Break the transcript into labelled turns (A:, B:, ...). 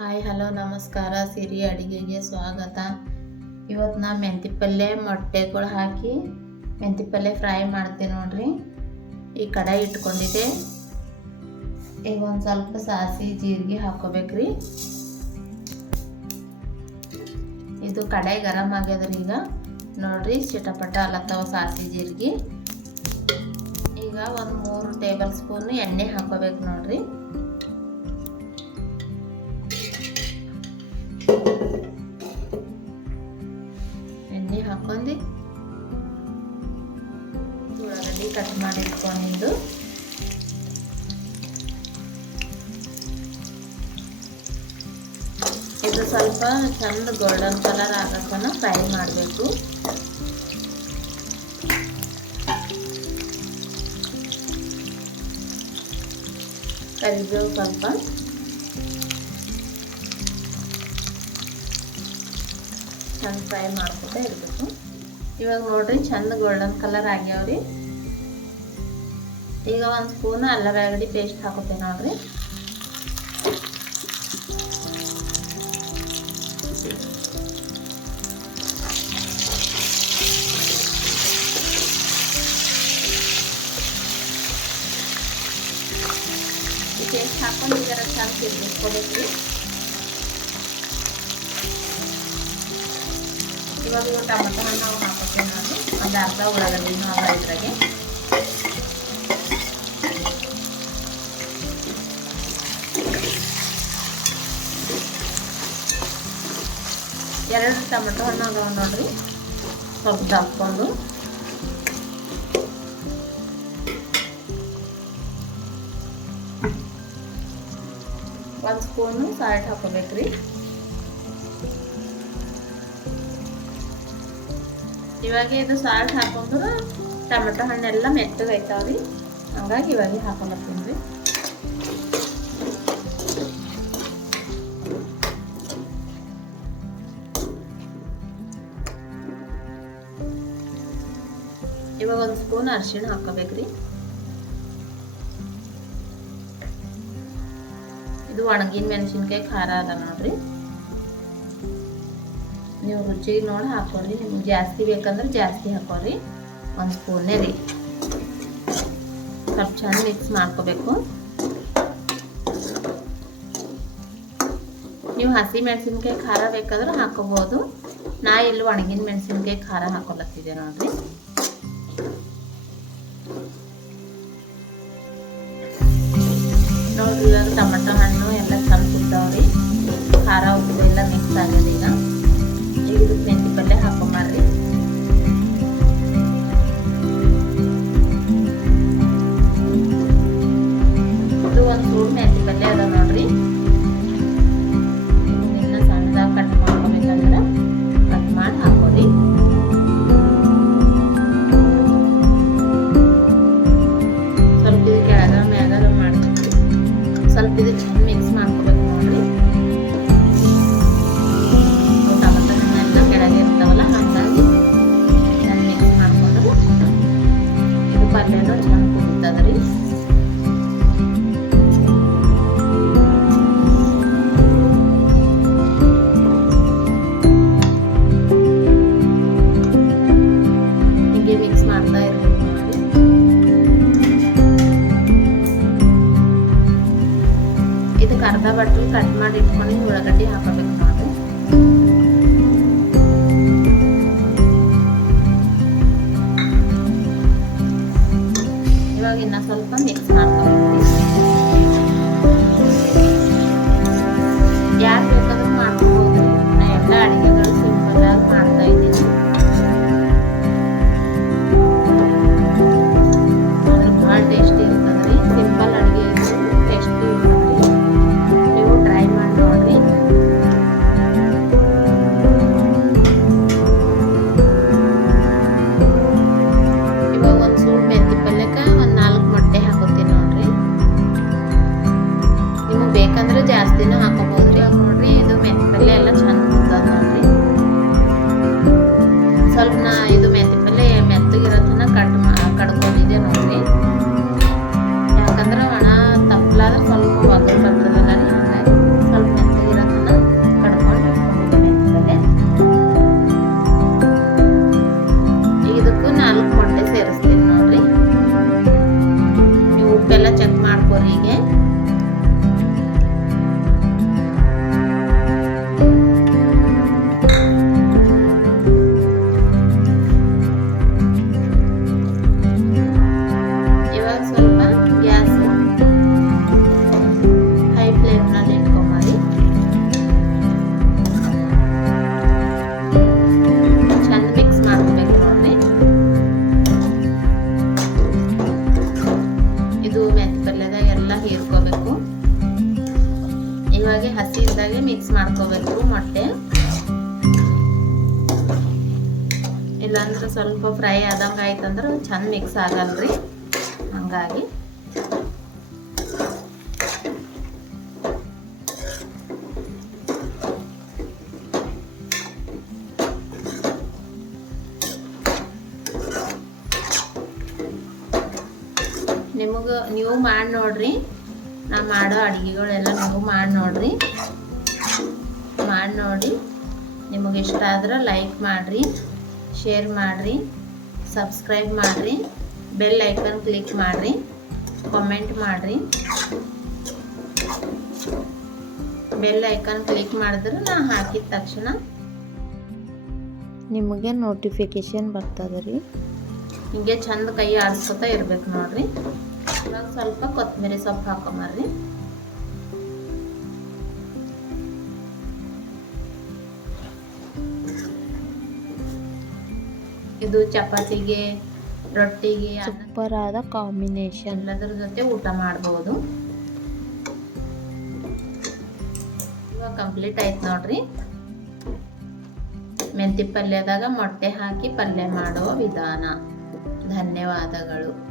A: Hi, hello, ನಮಸ್ಕಾರ. ಸಿರಿ ಅಡುಗೆಗೆ ಸ್ವಾಗತ. ಇವತ್ತು ನಾ ಮೆಂತಿ ಪಲ್ಯ, ಮೊಟ್ಟೆಗಳು ಹಾಕಿ ಮೆಂತಿ ಪಲ್ಯ ಫ್ರೈ ಮಾಡ್ತೀನಿ ನೋಡ್ರಿ. ಈ ಕಡೆ ಇಟ್ಕೊಂಡಿದ್ದೆ. ಈಗ ಒಂದು ಸ್ವಲ್ಪ ಸಾಸಿ ಜೀರಿಗೆ ಹಾಕೋಬೇಕ್ರಿ. ಇದು ಕಡಾಯಿ ಗರಂ ಆಗ್ಯದ್ರಿ ಈಗ. ನೋಡ್ರಿ ಚಿಟಪಟ ಅಲತ್ತವ ಸಾಸಿ ಜೀರಿಗೆ. ಈಗ ಒಂದು ಮೂರು ಟೇಬಲ್ ಸ್ಪೂನ್ ಎಣ್ಣೆ ಹಾಕೋಬೇಕು ನೋಡ್ರಿ. ಕಟ್ ಮಾಡಿ ಇಟ್ಕೊಂಡಿದ್ದು ಇದು ಸ್ವಲ್ಪ ಚಂದ ಗೋಲ್ಡನ್ ಕಲರ್ ಆಗಕ್ಕನ ಫ್ರೈ ಮಾಡಬೇಕು. ಕರಿಬೇವು ಸ್ವಲ್ಪ ಚಂದ ಫ್ರೈ ಮಾಡ್ಕೊತಾ ಇರಬೇಕು ಇವಾಗ ನೋಡ್ರಿ ಚಂದ ಗೋಲ್ಡನ್ ಕಲರ್ ಆಗ್ಯಾವ್ರಿ. ಈಗ ಒಂದು ಸ್ಪೂನ್ ಅಲ್ಲ ಬೆಳಗಡಿ ಪೇಸ್ಟ್ ಹಾಕೋತೇವೆ ನೋಡ್ರಿ ಪೇಸ್ಟ್ ಹಾಕೊಂಡು ಇದರ ಚಂದ ತಿರ್ಗಿಸ್ಕೋಬೇಕ್ರಿ ಇವಾಗ ಟೊಮೆಟೊ ಹಣ್ಣು ನಾವು ಹಾಕೋತೀವಿ ನಾನು ಒಂದು ಅರ್ಧ ಉಳ್ಳಾಗಡ್ಡಿನೂ ಅರ್ಧ ಇದ್ರಾಗೆ. ಎರಡು ಟೊಮೆಟೊ ಹಣ್ಣು ಅದಾವ ನೋಡ್ರಿ. ಸ್ವಲ್ಪ ದಪ್ಕೊಂಡು ಒಂದು ಸ್ಪೂನು ಸಾಲ್ಟ್ ಹಾಕೋಬೇಕ್ರಿ. ಇವಾಗ ಇದು ಸಾಲ್ಟ್ ಹಾಕೊಂಡ್ರೆ ಟೊಮೆಟೊ ಹಣ್ಣೆಲ್ಲ ಮೆತ್ತಗೆ ಹಂಗಾಗಿ ಇವಾಗ ಹಾಕೊಂಬರ್ತೀನಿ ರೀ. ಇವಾಗ ಒಂದು ಸ್ಪೂನ್ ಅರಿಶಿಣ ಹಾಕೋಬೇಕ್ರಿ. ಇದು ಒಣಗಿನ ಮೆಣಸಿನ್ಕಾಯಿ ಖಾರ ಅದ ನೋಡ್ರಿ. ನೀವು ರುಚಿಗೆ ನೋಡಿ ಹಾಕೋರಿ ನಿಮ್ಗೆ ಜಾಸ್ತಿ ಬೇಕಂದ್ರೆ ಜಾಸ್ತಿ ಹಾಕೋರಿ ಒಂದು ಸ್ಪೂನೇ ರೀ. ಸ್ವಲ್ಪ ಚೆಂದ ಮಿಕ್ಸ್ ಮಾಡ್ಕೋಬೇಕು. ನೀವು ಹಸಿ ಮೆಣಸಿನ್ಕಾಯಿ ಖಾರ ಬೇಕಾದ್ರೆ ಹಾಕೋಬೋದು. ನಾ ಇಲ್ಲಿ ಒಣಗಿನ ಮೆಣಸಿನ್ಕಾಯಿ ಖಾರ ಹಾಕೊಳತ್ತಿದ್ದೆ ನೋಡ್ರಿ. ನೋಡ್ರಿ ಇವಾಗ ಟೊಮೆಟೊ ಹಣ್ಣು ಎಲ್ಲ ಚಂದ ಕುದ್ದಾವ್ರಿ Folge. ಇಲ್ಲಾಂದ್ರೆ ಸ್ವಲ್ಪ ಫ್ರೈ ಆದಂಗೆ ಆಯ್ತಂದ್ರೆ ಚಂದ ಮಿಕ್ಸ್ ಆಗಲ್ರಿ. ಹಂಗಾಗಿ. ನಿಮಗೆ ನೀವು ಮಾಡಿ ನೋಡ್ರಿ. ನಾ ಮಾಡೋ ಅಡುಗೆಗಳೆಲ್ಲ ನೀವು ಮಾಡಿ ನೋಡ್ರಿ. ಮಾಡಿ ನೋಡಿ. ನಿಮಗೆ ಇಷ್ಟ ಆದ್ರೆ ಲೈಕ್ ಮಾಡಿರಿ. ಶೇರ್ ಮಾಡಿರಿ ಸಬ್ಸ್ಕ್ರೈಬ್ ಮಾಡಿರಿ ಬೆಲ್ ಐಕನ್ ಕ್ಲಿಕ್ ಮಾಡಿರಿ ಕಾಮೆಂಟ್ ಮಾಡಿರಿ. ಬೆಲ್ ಐಕನ್ ಕ್ಲಿಕ್ ಮಾಡಿದ್ರೆ ನಾ ಹಾಕಿದ ತಕ್ಷಣ
B: ನಿಮಗೆ ನೋಟಿಫಿಕೇಶನ್ ಬರ್ತದೆ ರೀ.
A: ಹಿಂಗೆ ಚಂದ ಕೈ ಆಡಿಸ್ಕೊತಾ ಇರ್ಬೇಕು ನೋಡ್ರಿ. ಇವಾಗ ಸ್ವಲ್ಪ ಕೊತ್ತಂಬರಿ ಸೊಪ್ಪು ಹಾಕೊಂಬರ್ರಿ. ಇದು ಚಪಾತಿಗೆ ರೊಟ್ಟಿಗೆ
B: ಸೂಪರ್ ಆದ ಕಾಂಬಿನೇಷನ್
A: ಅದರ ಜೊತೆ ಊಟ ಮಾಡ್ಬೋದು. ಇವಾಗ ಕಂಪ್ಲೀಟ್ ಆಯ್ತು ನೋಡ್ರಿ. ಮೆಂತಿ ಪಲ್ಯದಾಗ ಮೊಟ್ಟೆ ಹಾಕಿ ಪಲ್ಯ ಮಾಡುವ ವಿಧಾನ. ಧನ್ಯವಾದಗಳು.